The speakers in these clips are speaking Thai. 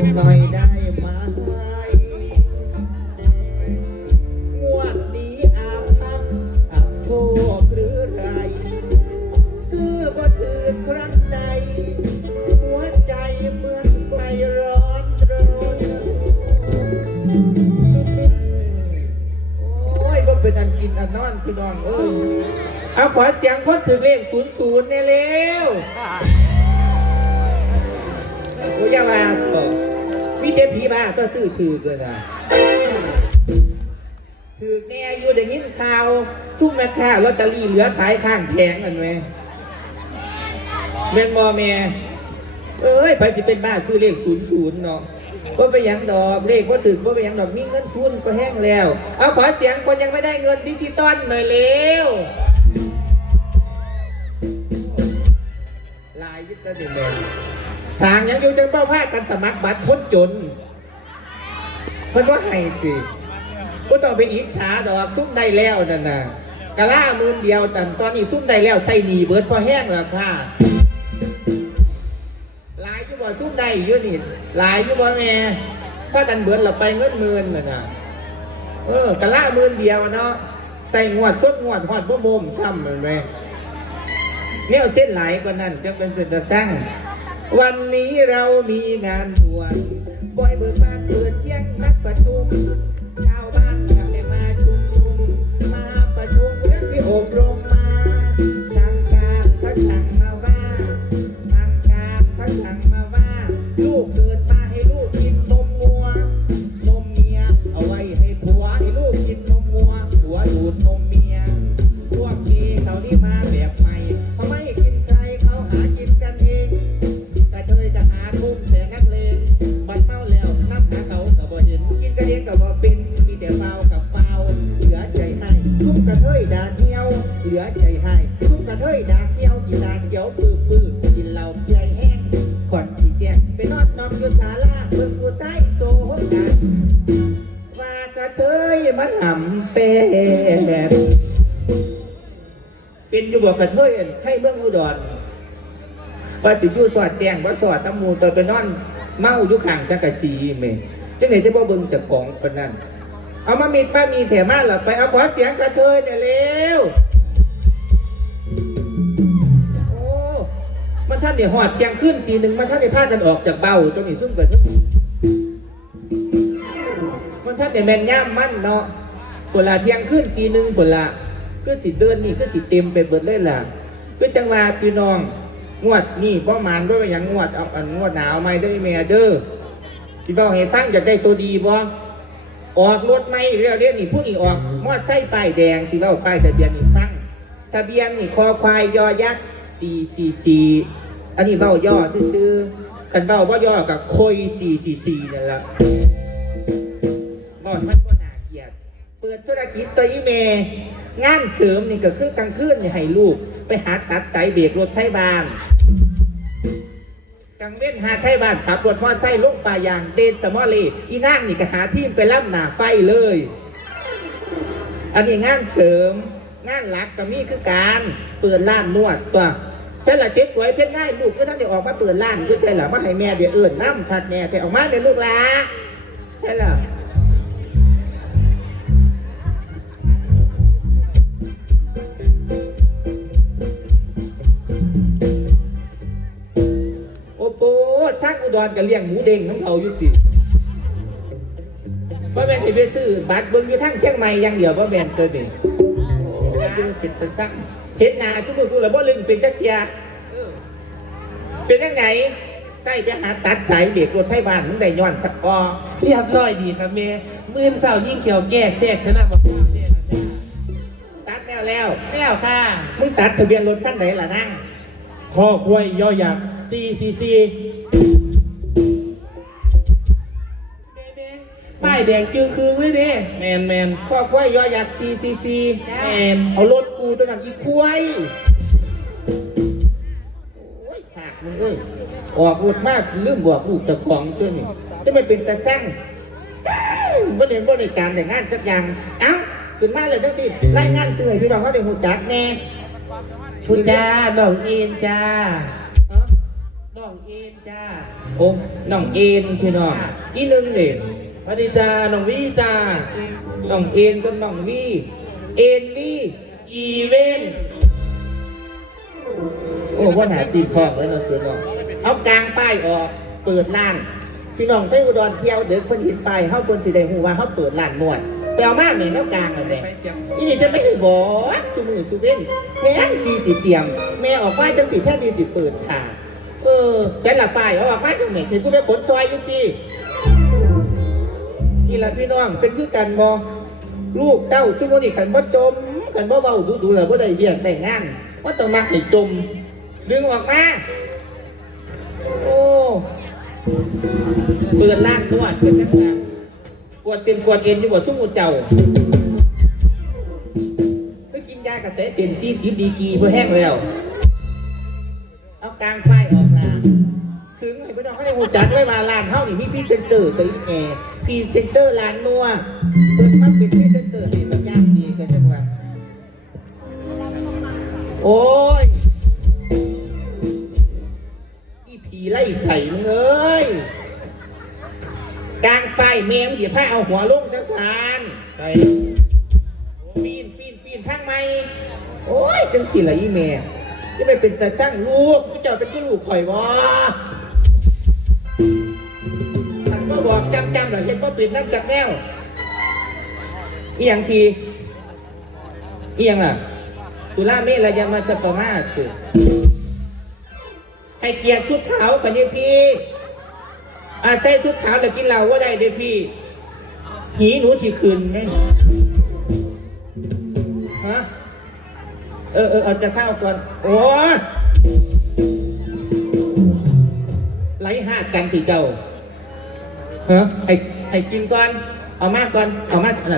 กหน่อยได้ไหมงวดนี้อาภัพอับโชคหรือไร ซื้อก็ถือครั้งใด หัวใจเหมือนไฟร้อนรนโอ้ยบ่เป็นอันกินอันนอนพี่น้องเอ้ยเอาขอเสียงคนถือเลขศูนย์ศูนย์เนี่ยเร็วโอ้ยอ เถอะมีเต็มผีบ้าก็ซื้อถือเกินอะถือแน่อยู่ได้ยินข่าวทุ่มแม่ค้าลอตเตอรี่เหลือขายข้างแพงกันไหมเมนบอแม่เอ้ยไปสิเป็นบ้าซื้อเลขศูนย์ศูนย์เนาะก็ไปยังดอกเลขก็ถึงก็ไปยังดอกมีเงินทุนก็แห้งแล้ว เอาขอเสียงคนยังไม่ได้เงินดิจิตอลหน่อยเร็วลายยึดกระดิ่งเลย สร้างยังอยู่จังเป้าพากันสมัครบัตรคนจนเพิ่นว่าให้ติก็ต้องไปอิจฉาดอกซุ่มได้แล้วนั่นน่ะกะล่ามื่นเดียวแต่ตอนนี้ซุ่มได้แล้วใส่หนีเบิดพอแห้งแล้วค่ะลายยู่บ่ซุ่มได้อยู่นี่ลายยู่บ่แม่ถ้ากันเบิดเราไปเงินหมื่นน่ะนะเออกะล่ามื่นเดียวเนาะใส่งวดสดงวดหอดบ่มุมซ้ำเห็นไหมเนี่ยเส้นไหลกว่านั้นจะเป็นเป็นตะสั่ง วันนี้เรามีงานบวชบอยเบิกบานเปิดเที่ยงนัดประชุมชาวบ้านก็ไม่มาชุมนุมมาประชุมเรื่องที่อบรม เบิ่งผู้โซหกันว่ากระเทยมันหำเป็ดเป็นอยู่บอกกระเทยใช่เมืองอุดรว่าสิอยู่สอดแจงว่าสอดน้มูลตอนไปนอนเมาอยู่ข้างจักรซีเมจังไหนจะบ่เบิ่งจากของปนนั้นเอามามีดมามีแถมมาหลับไปเอาขอเสียงกระเทยเนี่ยเร็วโอ้มันท่านเดี๋ยวหอดเที่ยงขึ้นตีหนึ่งมันท่านเดี๋ยวพากันออกจากเบ้าจนนี่ซุ่มเกิดมัน ท่านเดี๋ยแมนย่ามมั่นเนาะเวลาเที่ยงขึ้นตีหนึ่งเวลาก็สิเดินนี่ก็สิเต็มไปเบิดเลยล่ะก็จังว่าพี่น้องงวดนี่ประมาณว่าเป็นหยังงวดเอาอันงวดหนาวไม่ได้แม่เด้อที่เราให้ฟังอยากได้ตัวดีบ่ออกรถไม่เรียวเรียนี่ผู้นี่ออกมอดไส้ป้ายแดงที่เราป้ายทะเบียนนี่ฟังทะเบียนนี่คอควายยอยักษ์สี่สี่สี่อันนี้เบ้าย่อซื่อๆกันเบ้าว่าย่อกับโคยสี่สี่สี่นั่นแหละ บ่ให้มันก็น่าเกลียด เปิดธุรกิจตัวอีเมงานเสริมนี่ก็คือกลางคืนนี่ให้ลูก ไปหาตัดสายเบรกรถไทยบ้านกลางเว้นหาไทยบ้านขับรถมอเตอร์ไซค์ลงป่ายางเดนสมอลีอีนางนี่ก็หาทีมไปล่ำหนาไฟเลย อันนี้งานเสริม งานหลักก็มีคือการเปิดร้านนวดตัวใช่ละเจ๊สวยเพ่งง่ายลูกก็ท่านได้ออกมาเปิดร้านก็ใช่ละมาให้แม่เดี๋ยวเอิญน้ำทัดแน่แต่ออกมาเป็นลูกลาใช่ละโทางอุดรก็เลี้ยงหมูเด้งน้ำเขาอยู่ติว่าแม่นที่ไปซื้อบัตรเบิ่งอยู่ทางเชียงใหม่อย่างเดียวว่าแม่นตัวนี้โอ้ยเป็นตะซักเห็นหน้าทุกคนกูแล้วบ่ลึงเป็นจักเทียเป็นยังไงใส่ไปหาตัดสายเด็กรถไฟบ้านมึงได้ย้อนสักออเรียบร้อยดีครับแม่มื่นเสาร์ยิ่งเขียวแก่แทรกชนะบอกพ่อแม่นะจ๊ะตัดแล้วแล้วแล้วค่ะมึงตัดทะเบียนรถคันไหนล่ะนั่งข้อควายย่อยักษ์ซีซีซี ป้ายแดงจึงคืนเลยเด้แมนแมนข้อควายยอยักษ์ซีซีซีแมนเอารถกูตัวนั้นอีควายโอ้ยขากมึงเอ้ยออกรถมากลืมบอกลูกเจ้าของตัวนี้จะไม่เป็นตาสั่งบ่ได้บ่ได้การแต่งานจักอย่างเอ้าขึ้นมาเลยจังสิรายงานเสื่อยพี่น้องเขาได้หูจักแน่ทุนจ้าน้องเอ็นจ้าเอ้าน้องเอ็นจ้าโอ้น้องเอ็นพี่น้องอีหนึงเด่น สวัสดีจ้าน้องวี่จ้าน้องเอ็นกับน้องวีเอ็นวีอีเวนต์โอ้ว่าหนาตีทองแล้วเนาะเจ้าน้องเอากลางป้ายออกเปิดร้าน พี่น้องไต้อุดรเที่ยวเด็กคนเห็นป้ายเฮาคนสิได้ฮู้ว่าเฮาเปิดร้านนวดไปเอามาแม่นเอากลางเอาแม่ไปเตรียมอีนี่จะไม่ให้บอกจูมือจูเว้นแทนทีสิเตรียม แม่ออกมาจังสิแทนทีสิเปิดค่ะเออใจละป้ายเอาออกมาจังแม่ถึงกูไปขนซอยอยู่ตีนี่ ล่ะพี่น้องเป็นคือกันบ่ลูกเต้าจุมื้อนี้ขันบ่จมขันบ่เว้าดูดูแล้วบ่ได้เรียกได้งงานว่าต้องมาให้จมดึงออกมาโอ้เปิดร้านนวดเป็นจังไงปวดเส้นปวดเอ็นอยู่บ่ชั่วโมงเจ้าเพื่อกินยากระแสเส้นซีสิบดีกีเพื่อแห้งแล้ว เอากลางป้ายออกลาถึงให้พี่น้องเขาได้หูจัดไว้มาร้านเฮานี่มีพรีเซนเตอร์ตัวอีแอร์ พรีเซนเตอร์ร้านนัวเปิดมาเป็นพรีเซนเตอร์ให้มันยากดีกันจังว่าโอ้ย อีผีไล่ใส่มึงเอ้ยกลางป้ายเมมเดี๋ยวพาเอาหัวลงจังสารไปปีนปีนปีนทางไม่โอ้ยจังสิละอีแม่จะไปเป็นแต่สร้างลูกผู้เจ้าเป็นที่ลูกข่อยวะ บอกจำจำเหรอเห็นว่าปิดน้ำจากแนวเอียงพีเอียงล่ะ สุราเมรยามาสปมาคือให้เกียรติชุดขาวกันยี่พี่อาใส่ชุดขาวแล้วกินเหล้าว่าได้เด้พี่หีหนูสิคืนไงฮะเออเออเอาจะข้าวก่อนโอ้ยไหลห้ากันที่เจ้า ฮะให้ให้กินก่อน เอามากก่อน เอามากอะไร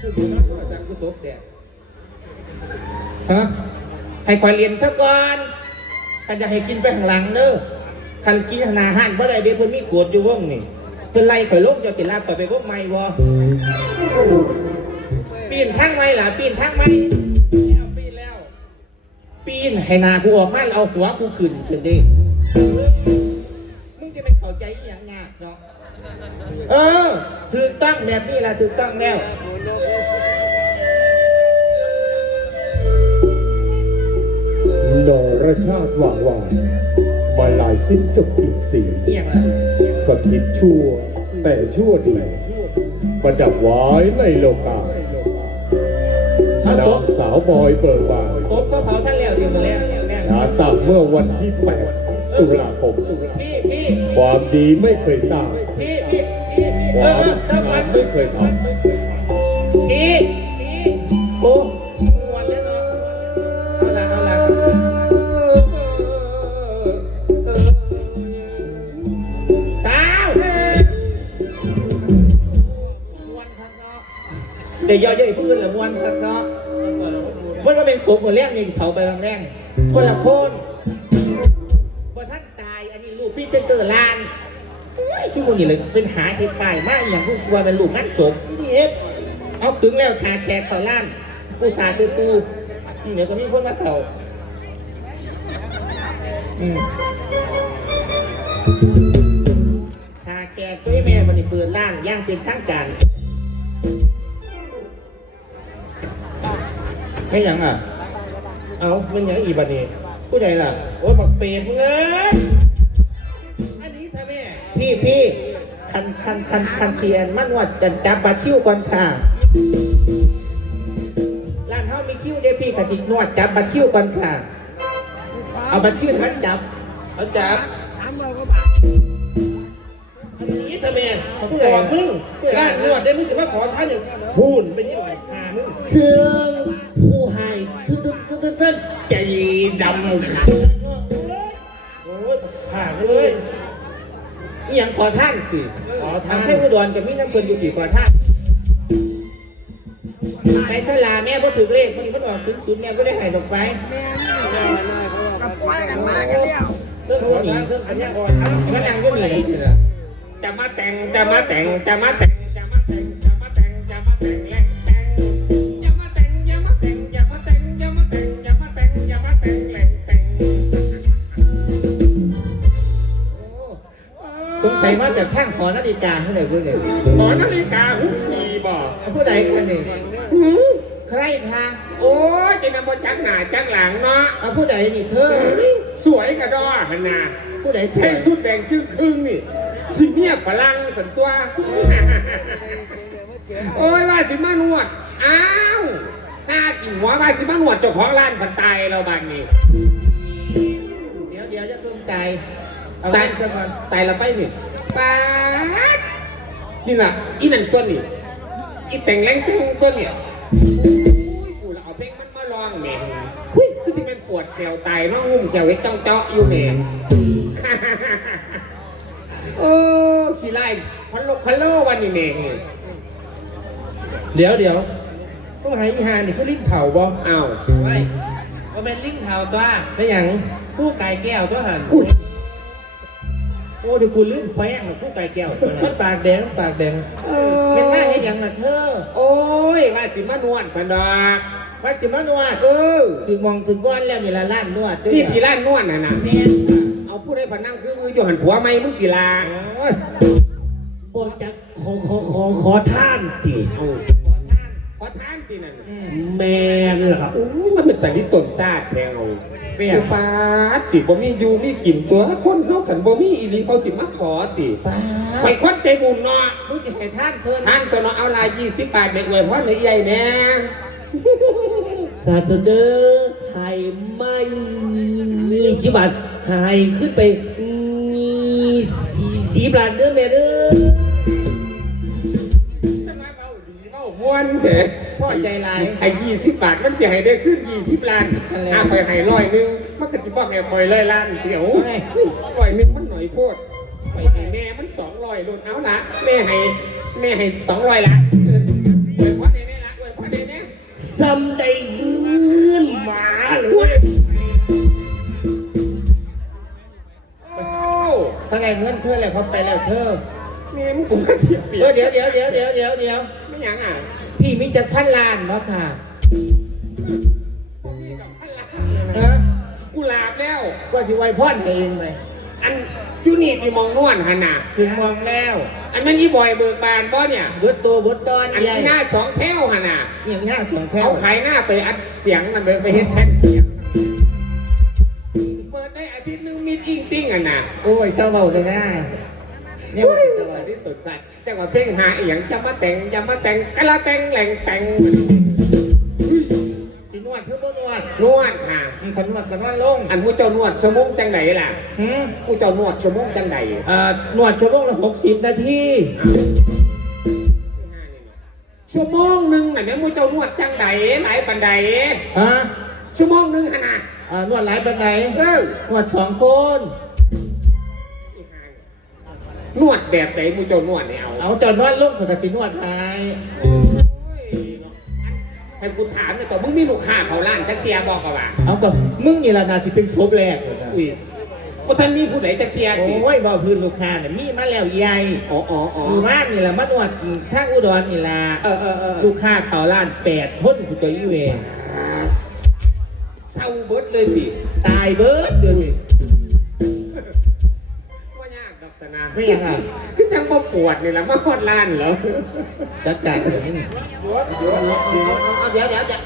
คือผมน่าจะจังกูตกแดฮะให้คอยเรียนซะก่อนคันจะให้กินไปข้างหลังเด้อคันกินข้างนาหันเพราะใดเดี๋ยวเพิ่นมีกวดอยู่วงนี่เพิ่นไล่ข่อยลงเจ้าสิลาข่อยไปวงใหม่บ่ปีนทางไหมล่ะปีนทางไหมแล้วปีแล้ว ปีนให้นากูออกมาเอาหัวกูขึ้นถึงดิมึงจะไม่เข้าใจอย่างยากเนาะ เออถูกต้องแบบนี้ล่ะถูกต้องแล้วนรชาติหว่างวานมาลายสิ้นจบอีกสีเอียงล่ะสถิตชั่วแต่ชั่วดีประดับไว้ในโลกาเอาศนาพงสาวบอยเบิกบานศพก็เผาท่านแล้วเดียวมาแล้วแม่ชาตาเมื่อวันที่ 8 ตุลาคมพี่พี่ความดีไม่เคยสร้างพี่พี่พี่ค เอวามอเจ้ามันไม่เคยทพี่พี่โอ้มวนแล้วเนาะเอาละเอาละสาวมวนครับเนาะเดี๋ยวย่อยๆพื้นละมวนครับเนาะมันว่าเป็นศพหมดแรงนี่เผาไปบางแรงคนละคนว่าท่านตายอันนี้ลูกพี่เซนเตอร์ลาน ชั่วโมงนี้เลยเป็นหาเหตุป้ายมากอย่างพวกกลัวเป็นลูกงั้นศพนี่เอฟเอาถึงแล้วขาแขกเขาล้านกูสาดด้วยกูอืมเดี๋ยวก็มีคนมาเข่าอืมขาแขกด้วยแม่มันนี่เปิดร้านย่างเป็นทางการไม่หยังอะ เอามันหยังอีบัดนี้ผู้ใดล่ะ โอ้ยบักเป็ดมึงเอ้ยอันนี้ท่าแม่ พี่พี่คันคันคันคันเทียนมันวดจันจับบัตรคิวก่อนค่ะร้านเฮามีคิวเด้พี่กะจินวดจับบัตรคิวก่อนค่ะ เอาบัตรคิวให้มันจับเอาจับอันนี้ท่าแม่ผมบอกมึงร้านนวดได้มึงจะมาขอท่านอย่างพูนเป็นยังไงหามึงเครื่องผู้ให้ทึ่ทึ่ทึ่ทึ่ทึ่ใจดำขันโอ้ยผ่าเลย อหย่างขอท่านสิขอทาทางนให้อุดรกับมีน้ำเพิ่นอยู่กี่ขอท่านในสลาแม่พ่ถือเลขมันนี่มันออกศูนย์ศูนย์แม่ก็ได้ให้ดอกไปกับปล่อยกันมากันแล้วเรื่องขอทานเรื่องอันนี้อ่อนเอามันนั่งก็มีอะไรสิล่ะ จะมาแต่งจะมาแต่งจะมาแต่ง ส่มาจากข้างหอนาฬิกาเท่าไหร่พูดเนี่ยหอนาฬิกาหุบขีบอกผู้ใดกันนี่ใครคะโอ้ยจะนำบนจักหน้าจักหลังเนาะเอาผู้ใดนี่เธอ สวยกระดอหันนาผู้ใดใส่ชุดแดงครึ่งครึ่งๆนี่ สิเมียฝรั่งสันตัว โอ้ยว่าสิมานวด อ้าวกล้ากินหัวว่าสิมานวดเจ้าของร้านผันตายเราบ้านนี้ เดี๋ยวเดี๋ยวจะเพิ่มใจเอาเงินซะก่อนตายเราไปนี่ ปาดนี่ล่ะอีนั่นตัวนี่อีแต่งแรงแตงตัวเนี่ยอุ้ยกูละเอาเพลงมันมาลองแหม่หุ้ยคือที่เป็นปวดแขวตายเน้องงุ่มแขวไว้จ้องเจาะอยู่แหม่ โอ้ขี้ไล่พันโลพันโลวันนี้แหม่เดี๋ยวเดี๋ยวต้องหาอีหานี่คือลิ้นเผาบ่อ้าวไม่ว่าเป็นลิงเทาตัวไม่หยัง ผู้ไก่แก้วตัวหันอุ้ย โอ้เดี๋ยวกูลืมแป้งกับผู้ไก่แก้วตัวมันั้นนปากแดงปากแดงเป็นหน้าให้ยังมาเธอ โอ้ยว่าสิมานวดสันดอกวัดสิมานวดเออถึงมองถึงก้อนแล้วมีละล้านนวดด้วยนี่กี่ล้านนวดน่ะนะแม่นค่ะเอาผู้ใดพนังคือมืออยู่หันผัวไหมมึงกี่ลาโอ้ยบอกจะขอขอขอขอท่านตีเอาขอทานตีนั่นอืมแมนเหรอครับโอ้ยมันเป็นแต่ที่ต้นซาดแพงเอา เปรี้ยคืวอปาดสิบ่มีอยู่มีกลิ่นตัวคนเขาขันบ่มีอีหลีเขาสิมาขอติป้าไปคนใจบุญเนาะผู้จะให้ท่านเพิ่นท่านตัวเนาะเอาลายยี่สิบบาทไปอวยพรในใหญ่แน่สาธุเดอร์ไห้ไม่มีชิบัตหายขึ้นไปมีสีสีบลานเด้อแม่เด้อจะมาเบาดีเบาม้วนเถอะ พ่อใจลาย ไอ้ยี่สิบบาทมันจะให้ได้ขึ้นยี่สิบล้านอะไร ถ้าคอยให้ร้อยหนึงมันก็จะบอกให้คอยร้อยล้านเดี๋ยวไม่ร้อยหนึงมันหน่อยโพดไปให้แม่มันสองร้อยลุนเอาละแม่ให้แม่ให้สองร้อยละอวยพรในนี้ละอวยพรในนี้ซ้ำได้เงินหมาเลยโอ้ ถ้าไงเงินเธอแล้วเขาไปแล้วเธอ แม่มึงกูก็เสียเปรียเออบเดี๋ยวเดี๋ยวเดี๋ยวเดี๋ยวเดี๋ยวเดี๋ยวไม่หยังอะพี่มิจะพันล้านเนาะค่ะผมมีกับพันล้านเลยเอนะอกูลาบแล้ว ว่าสิไว้พ่อนให้เองไหมอันอยูนี่ที่มองนวลหันน่ะถึงมองแล้ว อันมันยี่บอยเบิกบานบ่เนี่ยเบิดตัวเบิดตอนอันใหญ่ที่หน้าสองแถวหันน่ะอย่างง่ายสองแถวเอาขายหน้าไปอัดเสียงนั่นไปไปเฮ็ดแผ่นเสียงเปิดได้อาทิตย์หนึงมีอิงติ้งอะน่ะโอ้ยเศร้าเบาเลยนะ เนี่ยโอ้ว่ายจะจังหว่าวะที่ตุดสัตว์จังหวะเพลงหาอีหยังจะมาแต่งจะมาแต่งกะละแต่งแหล่งแต่งสินวดเพื่อบ่นวดนวดค่ะมันขนวดกันว่าลงอันผู้เจ้านวดชั่วโมงจังไหนล่ะหืมผู้เจ้านวดชั่วโมงจังไหนเอ่อนวดชั่วโมงละหกสิบนาทีชั่วโมงหนึ่งน่ะเนี่ยผู้เจ้านวดจังไหนหลายปันใดฮะชั่วโมงหนึ่งขนาดเอ่อนวดหลายปันไหนเออนวดสองคน นวดแบบไหนผู้เจ้านวดเนี่ยเอาเอาจอนวดลงกับสินวดไทยให้กูถามหน่อยต่อมึงมีลูกค้าเขาร้านจักเทียบอกกับว่าเอาก็มึงนี่ละนาสิเป็นศพแรกเลยนะอุ้ยว่าท่านมีผู้ไหนจักเทียโอติ้ยบ่พื้นลูกค้าเนี่ยมีมาแล้วใหญ่อ๋ออ๋ออ๋ออยู่บ้านนี่แหละมานวดทางอุดรนี่ล่ะเออเออเออลูกค้าเขาล้านแปดคนกูจะยี่เวรเศร้าเบิดเลยพี่ตายเบิดเลย นาไม่ยังอะคือจังบ่ปวดนี่แหละมาฮอดร้านเหรอจัดการเลยนี่เอาเดี๋ยวเดี๋ยวจะ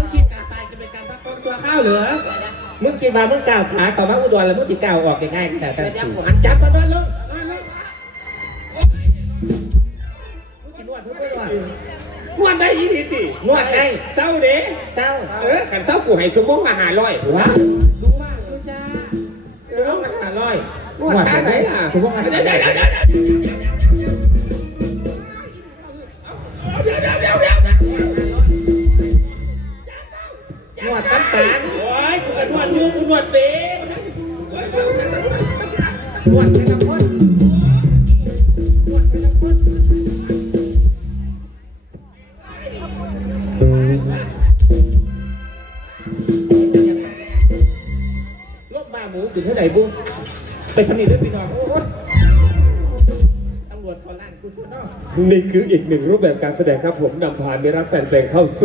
มึงคิดการตายจะเป็นการพักผ่อนสัวข้าวเหรอมึงคิดว่ามึงก้าวขาเขามาอุดรแล้วมึงสิก้าวออกง่ายๆขนาดนั้นเดี๋ยวสิกูหันจับมันนวดลงมึงสินวดเพื่อนนวดนวดได้ยี่ดีตินวดได้เศร้าเด้เจ้าเออขันเศร้ากูให้ชั่วโมงละห้าร้อยว้าดูมากดู นวดท่าไหนล่ะเฉพาะงานเดี๋ยวเดี๋ยวเดี๋ยวเดี๋ยวนวดตั้งแต่โอ้ยกูก็นวดอยู่กูนวดเป็นนวดเป็นคน ไปทำนี่ด้วยพี่น้องโอ้ยตำรวจขอล้านกูช่วยเนาะ นี่คืออีกหนึ่งรูปแบบการแสดงครับผมนำพาเมรักแฟนเพลงเข้าสู่